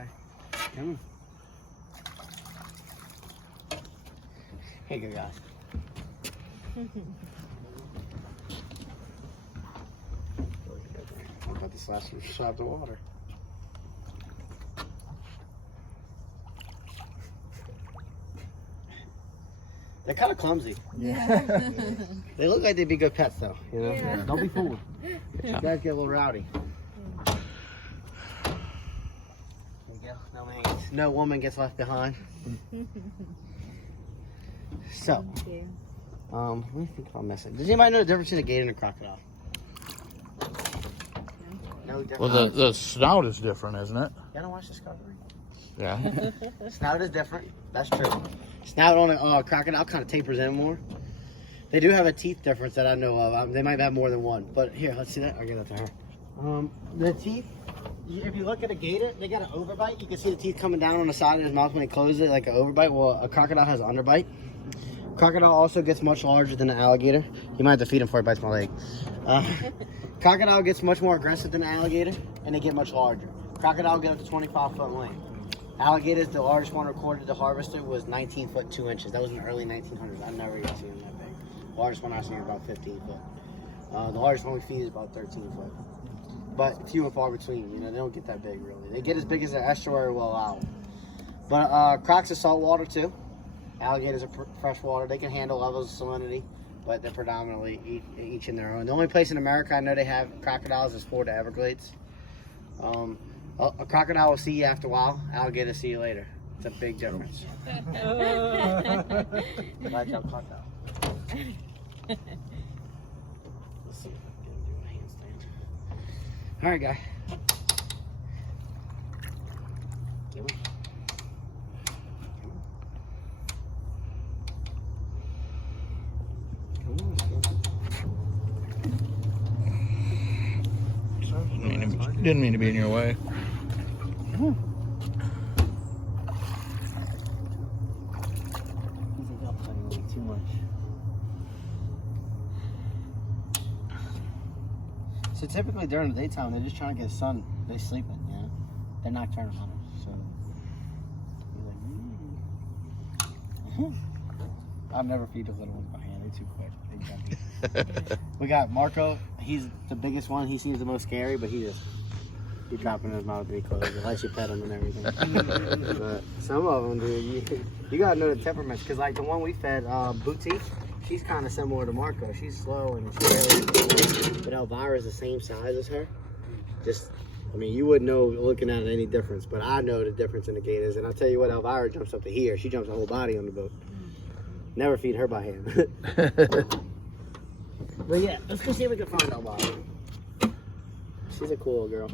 guy. Come on. Here you go, guys. I'm about to slash some shot of water. They're kind of clumsy. Yeah. They look like they'd be good pets, though. You know, Yeah. Don't be fooled. You guys get a little rowdy. There you go. No woman gets left behind. So, let me think if I'm missing. Does anybody know the difference between a gator and a crocodile? No difference. Well, the snout is different, isn't it? You don't watch Discovery? Yeah. Snout is different. That's true. Snout on a crocodile kind of tapers in more. They do have a teeth difference that I know of. They might have more than one. But here, let's see that. I'll get that to her. The teeth, if you look at a gator, they got an overbite. You can see the teeth coming down on the side of his mouth when he closes it like an overbite. Well, a crocodile has an underbite. Crocodile also gets much larger than an alligator. You might have to feed him before he bites my leg. Crocodile gets much more aggressive than an alligator, and they get much larger. Crocodile get up to 25-foot length. Alligators, the largest one recorded to harvester was 19 foot 2 inches. That was in the early 1900s. I've never even seen them that big. The largest one I've seen is about 15 foot. The largest one we feed is about 13 foot. But few and far between, you know, they don't get that big really. They get as big as an estuary will allow. But crocs are saltwater too. Alligators are freshwater. They can handle levels of salinity, but they're predominantly each in their own. The only place in America I know they have crocodiles is Florida Everglades. A crocodile will see you after a while. Alligator will see you later. It's a big difference. Glad y'all caught that. Let's see if I can do a handstand. All right, guy. Come on. Didn't mean to be in your way. Too much. So typically during the daytime, they're just trying to get sun. They're sleeping, you know? They're nocturnal hunters, so. You're like, I'll never feed the little ones by hand. They're too quick. We got Marco. He's the biggest one. He seems the most scary, but he's dropping his mouth pretty close. It lets you pet him and everything. But some of them, dude, you gotta know the temperaments. Cause like the one we fed, Boutique, she's kind of similar to Marco. She's slow and she's really, but Elvira's the same size as her. Just, I mean, you wouldn't know looking at it any difference, but I know the difference in the gators. And I'll tell you what, Elvira jumps up to here. She jumps the whole body on the boat. Never feed her by hand. But yeah, let's go see if we can find Elvira. She's a cool girl.